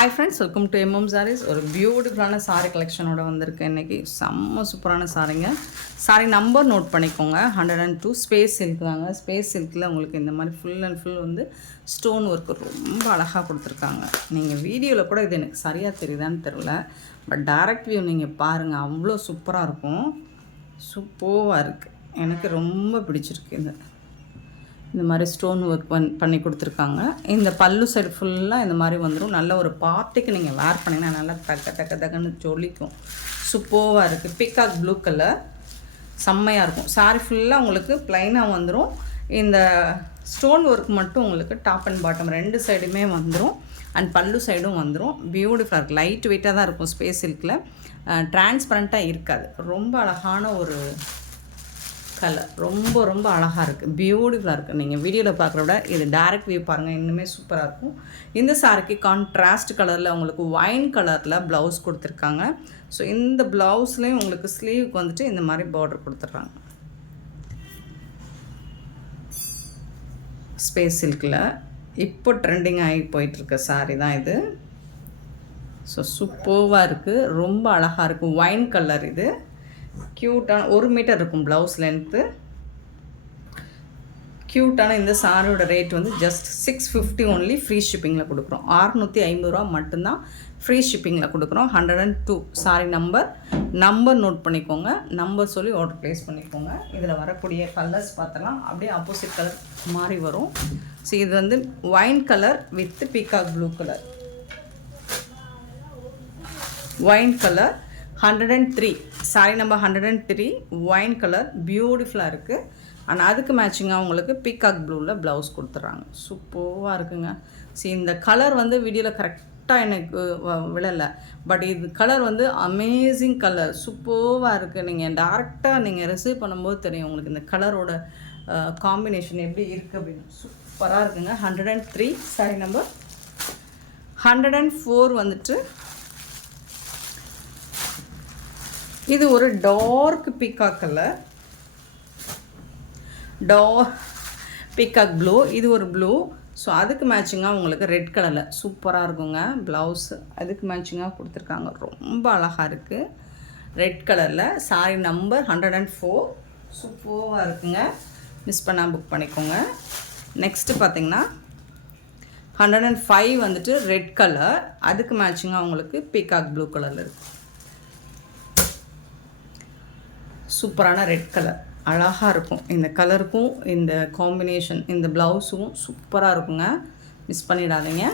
Hi friends, welcome to MM saris. ஒரு பியூட்டிஃபுல்லான சாரீ கலெக்ஷனோட வந்திருக்கு இன்றைக்கி. செம்ம சூப்பரான சாரீங்க. சாரீ நம்பர் நோட் பண்ணிக்கோங்க. 102 ஸ்பேஸ் சில்க் தாங்க. ஸ்பேஸ் சில்கில் உங்களுக்கு இந்த மாதிரி ஃபுல் அண்ட் ஃபுல் வந்து ஸ்டோன் ஒர்க்கு ரொம்ப அழகாக கொடுத்துருக்காங்க. நீங்கள் வீடியோவில் கூட இது எனக்கு சரியாக தெரியுதான்னு தெரில, பட் டைரக்ட் வியூ நீங்கள் பாருங்கள், அவ்வளோ சூப்பராக இருக்கும். சூப்பராக இருக்குது. எனக்கு ரொம்ப பிடிச்சிருக்கு. இந்த மாதிரி ஸ்டோன் ஒர்க் பண்ணி கொடுத்துருக்காங்க. இந்த பல்லு சைடு ஃபுல்லாக இந்த மாதிரி வந்துடும். நல்ல ஒரு பார்ட்டிக்கு நீங்கள் வேர் பண்ணிங்கன்னா நல்லா தக்கன்னு ஜொலிக்கும். சூப்பராக இருக்குது. பிகாக் ப்ளூ கலர் செம்மையாக இருக்கும். சாரி ஃபுல்லாக உங்களுக்கு ப்ளைனாக வந்துடும். இந்த ஸ்டோன் ஒர்க் மட்டும் உங்களுக்கு டாப் அண்ட் பாட்டம் ரெண்டு சைடுமே வந்துடும். அண்ட் பல்லு சைடும் வந்துடும். பியூட்டிஃபுல்லாக இருக்குது. லைட் வெயிட்டாக தான் இருக்கும். ஸ்பேஸ் சில்கில் டிரான்ஸ்பரண்ட்டாக இருக்காது. ரொம்ப அழகான ஒரு கலர். ரொம்ப ரொம்ப அழகாக இருக்குது. பியூட்டிஃபுல்லாக இருக்குது. நீங்கள் வீடியோவில் பார்க்குற விட இது டைரக்ட் வியூ பாருங்கள், இன்னுமே சூப்பராக இருக்கும். இந்த சாரிக்கு கான்ட்ராஸ்ட் கலரில் உங்களுக்கு ஒயின் கலரில் ப்ளவுஸ் கொடுத்துருக்காங்க. ஸோ இந்த ப்ளவுஸ்லேயும் உங்களுக்கு ஸ்லீவுக்கு வந்துட்டு இந்த மாதிரி பார்டர் கொடுத்துட்றாங்க. ஸ்பேஸ் சில்கில் இப்போ ட்ரெண்டிங் ஆகி போயிட்டுருக்க சாரி தான் இது. ஸோ சூப்பராக இருக்குது. ரொம்ப அழகாக இருக்குது. Wine colour. இது க்யூட்டான 1 மீட்டர் இருக்கும் ப்ளவுஸ் லென்த்து. க்யூட்டான இந்த சாரியோட ரேட் வந்து ஜஸ்ட் 650 ஒன்லி. ஃப்ரீ ஷிப்பிங்கில் கொடுக்குறோம். 650 ரூபா மட்டும்தான் ஃப்ரீ ஷிப்பிங்கில் கொடுக்குறோம். 102 சாரி நம்பர் நோட் பண்ணிக்கோங்க. நம்பர் சொல்லி ஆர்டர் ப்ளேஸ் பண்ணிக்கோங்க. இதில் வரக்கூடிய கலர்ஸ் பார்த்தலாம். அப்படியே ஆப்போசிட் கலர் மாதிரி வரும். ஸோ இது வந்து wine colour with peacock blue colour. Wine colour 103 sorry number 103 wine colour. பியூட்டிஃபுல்லாக இருக்குது. ஆனால் அதுக்கு மேட்சிங்காக உங்களுக்கு பீகாக் ப்ளூவில் ப்ளவுஸ் கொடுத்துட்றாங்க. சூப்பராக இருக்குங்க. சரி, இந்த கலர் வந்து வீடியோவில் கரெக்டாக எனக்கு விழலை, பட் இது கலர் வந்து அமேசிங் கலர். சூப்பராக இருக்குது. நீங்கள் டேரெக்டாக நீங்கள் ரிசீவ் பண்ணும்போது தெரியும் உங்களுக்கு இந்த கலரோட காம்பினேஷன் எப்படி இருக்குது அப்படின்னு. சூப்பராக இருக்குங்க. 103 சாரி நம்பர் 104 வந்துட்டு இது ஒரு dark peacock colour. Peacock blue. இது ஒரு ப்ளூ. ஸோ அதுக்கு மேட்சிங்காக உங்களுக்கு ரெட் கலரில் சூப்பராக இருக்குங்க. ப்ளவுஸு அதுக்கு மேட்சிங்காக கொடுத்துருக்காங்க. ரொம்ப அழகாக இருக்குது. ரெட் கலரில் சாரி நம்பர் 104. சூப்பராக இருக்குங்க. மிஸ் பண்ணால் புக் பண்ணிக்கோங்க. நெக்ஸ்ட்டு பார்த்திங்கன்னா 105 வந்துட்டு ரெட் கலர். அதுக்கு மேட்சிங்காக உங்களுக்கு பீகாக் ப்ளூ கலரில் இருக்குது. சூப்பரான ரெட் கலர். அழகாக இருக்கும். இந்த கலருக்கும் இந்த காம்பினேஷன் இந்த ப்ளவுஸும் சூப்பராக இருக்குங்க. மிஸ் பண்ணிடாதீங்க.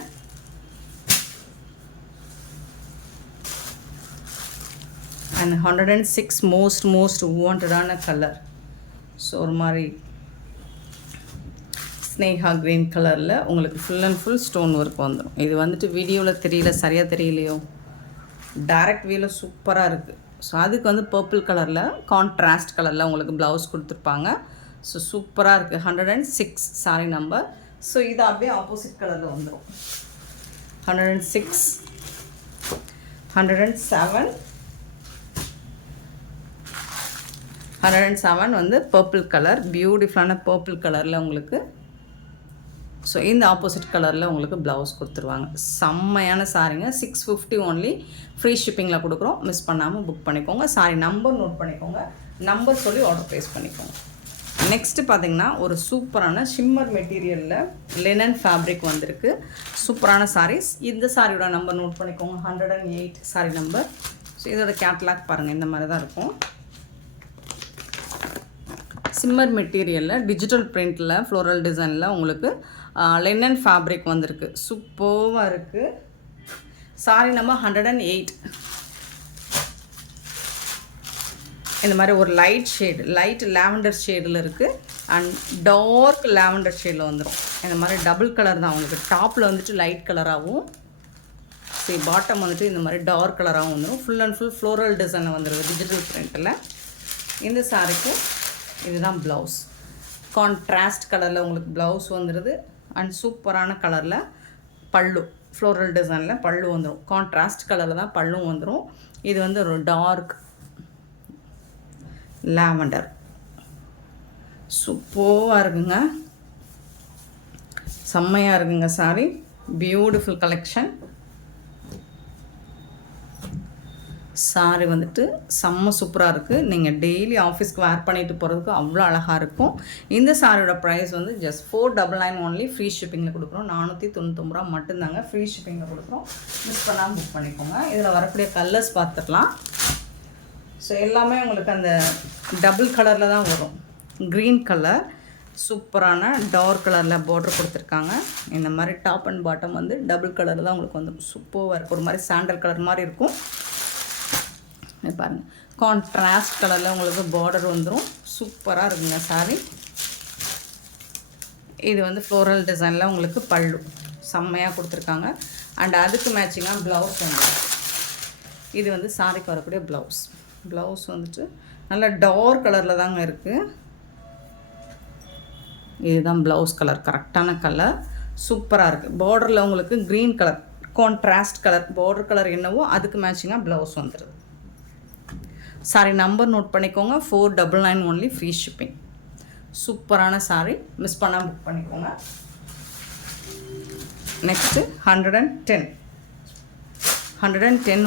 அண்ட் 106 மோஸ்ட் வாண்டடான கலர். ஸோ ஒரு மாதிரி ஸ்னேகா க்ரீன் கலரில் உங்களுக்கு full and full stone work வந்துடும். இது வந்துட்டு வீடியோவில் தெரியல, சரியாக தெரியலையோ, டைரக்ட் வியூவில் சூப்பராக இருக்குது. ஸோ அதுக்கு வந்து பர்பிள் கலரில் கான்ட்ராஸ்ட் கலரில் உங்களுக்கு ப்ளவுஸ் கொடுத்துருப்பாங்க. ஸோ சூப்பராக இருக்குது. 106 சாரி நம்பர். ஸோ இது அப்படியே ஆப்போசிட் கலரில் வந்துடும். 106 107 107 வந்து பர்பிள் கலர். பியூட்டிஃபுல்லான பர்பிள் கலரில் உங்களுக்கு. ஸோ இந்த ஆப்போசிட் கலரில் உங்களுக்கு ப்ளவுஸ் கொடுத்துருவாங்க. செம்மையான சாரிங்க. 650 ஒன்லி. ஃப்ரீ ஷிப்பிங்கில் கொடுக்குறோம். மிஸ் பண்ணாமல் புக் பண்ணிக்கோங்க. சாரி நம்பர் நோட் பண்ணிக்கோங்க. நம்பர் சொல்லி ஆர்டர் ப்ளேஸ் பண்ணிக்கோங்க. நெக்ஸ்ட்டு பார்த்திங்கன்னா ஒரு சூப்பரான ஷிம்மர் மெட்டீரியலில் லினன் ஃபேப்ரிக் வந்திருக்கு. சூப்பரான சாரீஸ். இந்த சாரியோட நம்பர் நோட் பண்ணிக்கோங்க. 108 சாரி நம்பர். ஸோ இதோட கேட்லாக் பாருங்கள். இந்த மாதிரி தான் இருக்கும். சிம்மர் மெட்டீரியலில் டிஜிட்டல் பிரிண்டில் ஃப்ளோரல் டிசைனில் உங்களுக்கு லினன் ஃபேப்ரிக் வந்திருக்கு. சூப்பராக இருக்குது. Sorry number 108. இந்த மாதிரி ஒரு லைட் லாவெண்டர் ஷேடில் இருக்குது. அண்ட் டார்க் லாவெண்டர் ஷேடில் வந்துடும். இந்த மாதிரி டபுள் கலர் தான் உங்களுக்கு. டாப்பில் வந்துட்டு லைட் கலராகவும், சரி பாட்டம் வந்துட்டு இந்த மாதிரி டார்க் கலராகவும் வந்துடும். ஃபுல் அண்ட் ஃபுல் ஃப்ளோரல் டிசைனில் வந்துடுது டிஜிட்டல் பிரிண்டில். இந்த சாரிக்கு இதுதான் ப்ளவுஸ். கான்ட்ராஸ்ட் கலரில் உங்களுக்கு ப்ளவுஸ் வந்துடுது. அண்ட் சூப்பரான கலரில் பல்லு ஃப்ளோரல் டிசைனில் பல்லு வந்துடும். கான்ட்ராஸ்ட் கலரில் தான் பல்லும் வந்துடும். இது வந்து ஒரு டார்க் லாவெண்டர். சூப்பராக இருக்குங்க. செம்மையாக இருக்குங்க சாரி. Beautiful collection. சாரி வந்துட்டு செம்ம சூப்பராக இருக்குது. நீங்கள் டெய்லி ஆஃபீஸ்க்கு வேர் பண்ணிட்டு போகிறதுக்கு அவ்வளோ அழகாக இருக்கும். இந்த சாரியோட ப்ரைஸ் வந்து ஜஸ்ட் 499 ஒன்லி. ஃப்ரீ ஷிப்பிங்கில் கொடுக்குறோம். 499 ரூபா மட்டும்தாங்க ஃப்ரீ ஷிப்பிங்கில் கொடுக்குறோம். மிஸ் பண்ணாமல் புக் பண்ணிக்கோங்க. இதில் வரக்கூடிய கலர்ஸ் பார்த்துக்கலாம். ஸோ எல்லாமே உங்களுக்கு அந்த டபுள் கலரில் தான் வரும். க்ரீன் கலர் சூப்பரான டார்க் கலரில் பார்டர் கொடுத்துருக்காங்க. இந்த மாதிரி டாப் அண்ட் பாட்டம் வந்து டபுள் கலரில் தான் உங்களுக்கு வந்து சூப்பராக இருக்கும். ஒரு மாதிரி சாண்டல் கலர் மாதிரி இருக்கும். பாருங்கள், கான்ட்ராஸ்ட் கலரில் உங்களுக்கு பார்டர் வந்துடும். சூப்பராக இருக்குங்க சாரி. இது வந்து ஃப்ளோரல் டிசைனில் உங்களுக்கு பல்லு செம்மையாக கொடுத்துருக்காங்க. அண்ட் அதுக்கு மேட்சிங்காக ப்ளவுஸ் வந்து இது வந்து சாரிக்கு வரக்கூடிய ப்ளவுஸ் வந்துட்டு நல்லா டார்க் கலரில் தாங்க இருக்குது. இதுதான் ப்ளவுஸ் கலர், கரெக்டான கலர், சூப்பராக இருக்குது. பார்டரில் உங்களுக்கு green colour contrast colour border colour என்னவோ அதுக்கு மேட்சிங்காக ப்ளவுஸ் வந்துடுது. சாரி நம்பர் நோட் பண்ணிக்கோங்க. 499 ஒன்லி ஃப்ரீ ஷிப்பிங். சூப்பரான சாரி, மிஸ் பண்ணாமல் புக் பண்ணிக்கோங்க. நெக்ஸ்ட்டு 110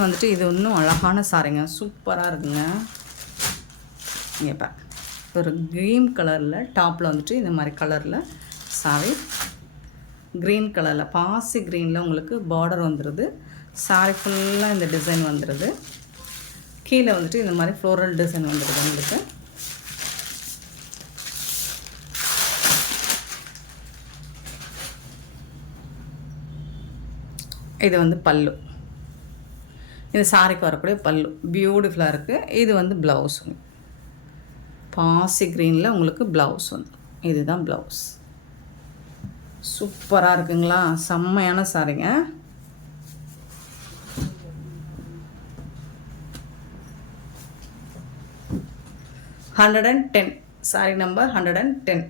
வந்துட்டு இது இன்னும் அழகான சாரிங்க, சூப்பராக இருக்குங்க. இங்கே ஒரு க்ரீன் கலரில் டாப்பில் வந்துட்டு இந்த மாதிரி கலரில் சாரி, க்ரீன் கலரில் பாசி க்ரீனில் உங்களுக்கு பார்டர் வந்துடுது. சாரி ஃபுல்லாக இந்த டிசைன் வந்துடுது. கீழே வந்துட்டு இந்த மாதிரி ஃப்ளோரல் டிசைன் வந்துடுது உங்களுக்கு. இது வந்து பல்லு, இது சாரிக்கு வரக்கூடிய பல்லு பியூட்டிஃபுல்லாக இருக்குது. இது வந்து ப்ளவுஸ் பாசி க்ரீனில் உங்களுக்கு ப்ளவுஸ் வந்து இதுதான் ப்ளவுஸ். சூப்பராக இருக்குங்களா, செம்மையான சாரிங்க. $110 சாரி நம்பர் 110.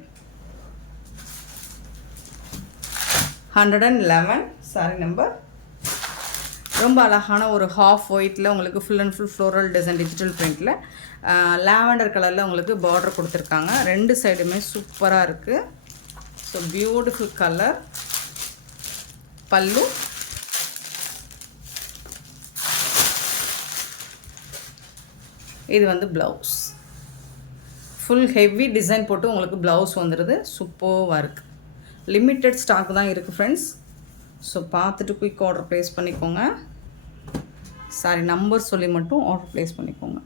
111 sorry number. ரொம்ப அழகான ஒரு ஹாஃப் ஒயிட்டில் உங்களுக்கு full and full floral design digital பிரிண்டில் லாவெண்டர் கலரில் உங்களுக்கு பார்டர் கொடுத்துருக்காங்க. ரெண்டு சைடுமே சூப்பராக இருக்குது. So beautiful colour. பல்லு, இது வந்து ப்ளவுஸ். ஃபுல் ஹெவி டிசைன் போட்டு உங்களுக்கு ப்ளவுஸ் வந்துடுது. சூப்பராக இருக்குது. லிமிட்டட் ஸ்டாக் தான் இருக்குது ஃப்ரெண்ட்ஸ். ஸோ பார்த்துட்டு குயிக் ஆர்டர் ப்ளேஸ் பண்ணிக்கோங்க. சாரி நம்பர் சொல்லி மட்டும் ஆர்டர் ப்ளேஸ் பண்ணிக்கோங்க.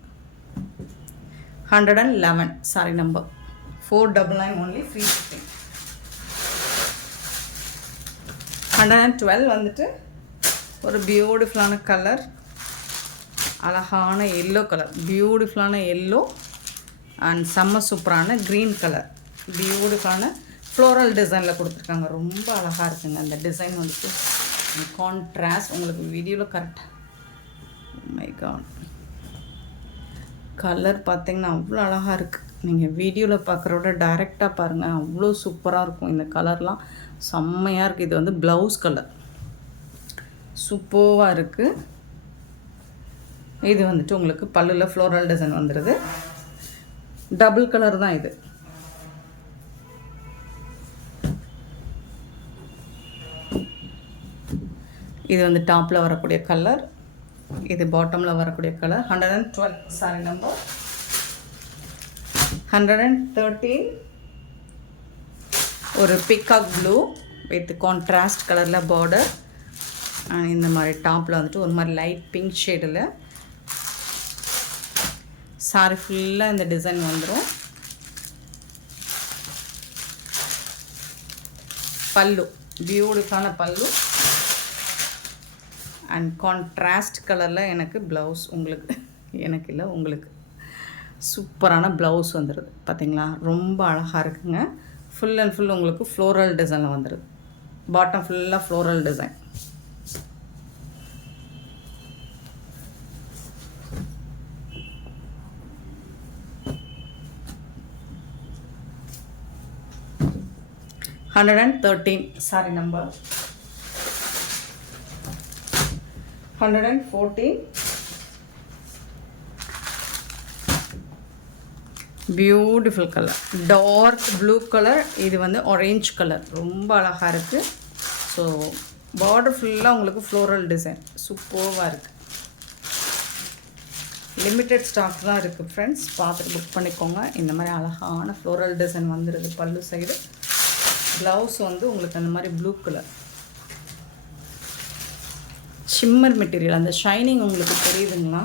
111 sorry number. 499 only free shipping. 112 வந்துட்டு ஒரு பியூட்டிஃபுல்லான கலர், அழகான எல்லோ கலர், பியூட்டிஃபுல்லான எல்லோ அண்ட் செம்ம சூப்பரான க்ரீன் கலர், பியூட்டிஃபுல்லான ஃப்ளோரல் டிசைனில் கொடுத்துருக்காங்க. ரொம்ப அழகாக இருக்குங்க அந்த டிசைன் வந்துட்டு. கான்ட்ராஸ்ட் உங்களுக்கு வீடியோவில் கரெக்டாக மை காட் கலர் பார்த்திங்கன்னா அவ்வளோ அழகாக இருக்குது. நீங்கள் வீடியோவில் பார்க்குறோட டைரெக்டாக பாருங்கள், அவ்வளோ சூப்பராக இருக்கும். இந்த கலர்லாம் செம்மையாக இருக்குது. இது வந்து ப்ளவுஸ் கலர் சூப்பராக இருக்குது. இது வந்துட்டு உங்களுக்கு பல்லுல ஃப்ளோரல் டிசைன் வந்துடுது. டபுள் கலர் தான் இது. இது வந்து டாப்பில் வரக்கூடிய கலர், இது பாட்டமில் வரக்கூடிய கலர். 112 sorry number. 113 ஒரு பிகாக் ப்ளூ வித் கான்ட்ராஸ்ட் கலரில் பார்டர். இந்த மாதிரி டாப்பில் வந்துட்டு ஒரு மாதிரி லைட் பிங்க் ஷேடில் சாரி ஃபுல்லாக இந்த டிசைன் வந்துடும். பல்லு பியூட்டிஃபுல்லான பல்லு அண்ட் கான்ட்ராஸ்ட் கலரில் எனக்கு ப்ளவுஸ். உங்களுக்கு எனக்கு இல்லை உங்களுக்கு சூப்பரான ப்ளவுஸ் வந்துடுது. பார்த்தீங்களா, ரொம்ப அழகாக இருக்குங்க. ஃபுல் அண்ட் ஃபுல் உங்களுக்கு ஃப்ளோரல் டிசைனில் வந்துடுது. பாட்டம் ஃபுல்லாக floral design. $113 sari number. 114 beautiful colour, dark blue colour. இது வந்து ஆரஞ்ச் கலர், ரொம்ப அழகாக இருக்குது. ஸோ பார்டர் ஃபுல்லாக உங்களுக்கு ஃப்ளோரல் டிசைன் சூப்பராக இருக்குது. லிமிட்டட் ஸ்டாக் தான் இருக்குது ஃப்ரெண்ட்ஸ், பார்த்துட்டு புக் பண்ணிக்கோங்க. இந்த மாதிரி அழகான ஃப்ளோரல் டிசைன் வந்துடுது பல்லு சைடு. ப்ளவுஸ் வந்து உங்களுக்கு அந்த மாதிரி ப்ளூ கலர் ஷிம்மர் மெட்டீரியல், அந்த ஷைனிங் உங்களுக்கு தெரியுதுங்களா?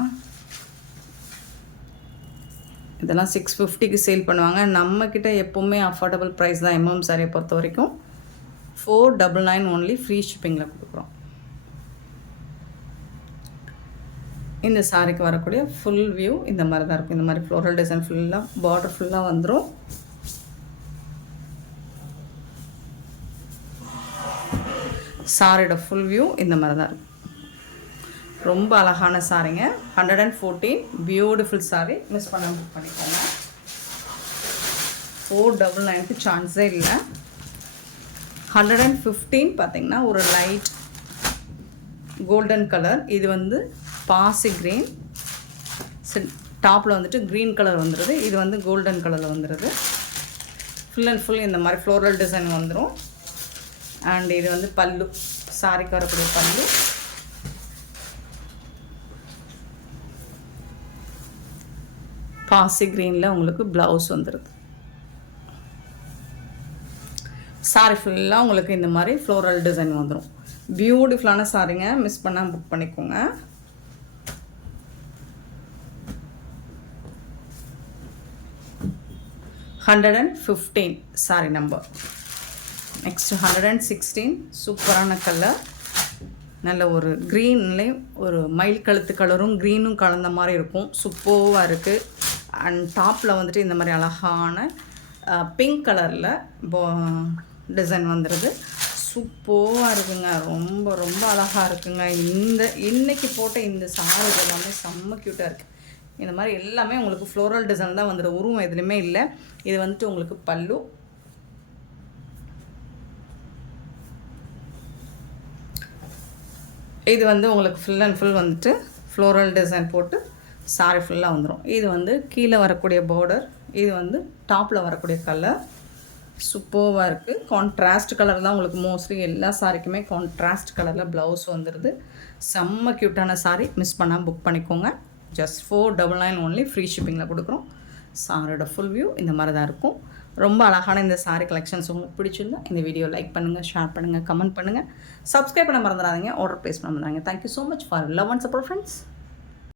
இதெல்லாம் 650க்கு சேல் பண்ணுவாங்க. நம்மக்கிட்ட எப்போவுமே அஃபோர்டபுள் ப்ரைஸ் தான் எம்எம் சாரியை பொறுத்த வரைக்கும். 499 ஒன்லி, ஃப்ரீ ஷிப்பிங்கில் கொடுக்குறோம். இந்த சாரிக்கு வரக்கூடிய ஃபுல் வியூ இந்த மாதிரி தான் இருக்கும். இந்த மாதிரி ஃப்ளோரல் டிசைன் ஃபுல்லாக பார்டர் ஃபுல்லாக வந்துடும். சாரியோட ஃபுல் வியூ இந்த மாதிரி தான் இருக்கும். ரொம்ப அழகான சாரிங்க. 114 பியூட்டிஃபுல் சாரி, மிஸ் பண்ண புக் பண்ணிக்கோங்க. 499க்கு சான்ஸே இல்லை. 115 பார்த்திங்கன்னா ஒரு லைட் கோல்டன் கலர். இது வந்து பாசி க்ரீன், டாப்பில் வந்துட்டு க்ரீன் கலர் வந்துடுது. இது வந்து கோல்டன் கலரில் வந்துடுது. ஃபுல் அண்ட் ஃபுல் இந்த மாதிரி ஃப்ளோரல் டிசைன் வந்துடும். அண்ட் இது வந்து பல்லு, சாரிக்கு வரக்கூடிய பல்லு. பாசி க்ரீனில் உங்களுக்கு ப்ளவுஸ் வந்துடுது. சாரி ஃபுல்லாக உங்களுக்கு இந்த மாதிரி ஃப்ளோரல் டிசைன் வந்துடும். பியூட்டிஃபுல்லான சாரிங்க, மிஸ் பண்ணால் புக் பண்ணிக்கோங்க. $115 சாரி நம்பர். நெக்ஸ்ட் 116 சூப்பரான கலர். நல்ல ஒரு க்ரீன்லேயே ஒரு மயில் கழுத்து கலரும் க்ரீனும் கலந்த மாதிரி இருக்கும். சூப்பராக இருக்குது. அண்ட் டாப்பில் வந்துட்டு இந்த மாதிரி அழகான பிங்க் கலரில் டிசைன் வந்துடுது. சூப்பராக இருக்குங்க. ரொம்ப ரொம்ப அழகாக இருக்குங்க. இன்றைக்கி போட்ட இந்த சாரி எல்லாமே செம்ம க்யூட்டாக இருக்குது. இந்த மாதிரி எல்லாமே உங்களுக்கு ஃப்ளோரல் டிசைன் தான் வந்துடும். உருவம் எதுலையுமே இல்லை. இது வந்துட்டு உங்களுக்கு பல்லு. இது வந்து உங்களுக்கு ஃபுல் அண்ட் ஃபுல் வந்துட்டு ஃப்ளோரல் டிசைன் போட்டு சாரி ஃபுல்லாக வந்துடும். இது வந்து கீழே வரக்கூடிய பார்டர். இது வந்து டாப்பில் வரக்கூடிய கலர். சூப்பராக இருக்குது. கான்ட்ராஸ்ட் கலர் தான் உங்களுக்கு மோஸ்ட்லி எல்லா சாரிக்குமே கான்ட்ராஸ்ட் கலரில் ப்ளவுஸ் வந்துடுது. செம்ம க்யூட்டான சாரி, மிஸ் பண்ணால் புக் பண்ணிக்கோங்க. ஜஸ்ட் 499 ஒன்லி, ஃப்ரீ ஷிப்பிங்கில் கொடுக்குறோம். சாரியோட ஃபுல் வியூ இந்த மாதிரி தான் இருக்கும். ரொம்ப அழகான இந்த சாரி கலெக்ஷன்ஸ் உங்களுக்கு பிடிச்சிருந்தா இந்த வீடியோ லைக் பண்ணுங்கள், ஷேர் பண்ணுங்கள், கமெண்ட் பண்ணுங்கள். சப்ஸ்கிரைப் பண்ண மறந்துடாதீங்க. ஆர்டர் ப்ளேஸ் பண்ண மறந்துடாதீங்க. Thank you so much for love and support friends.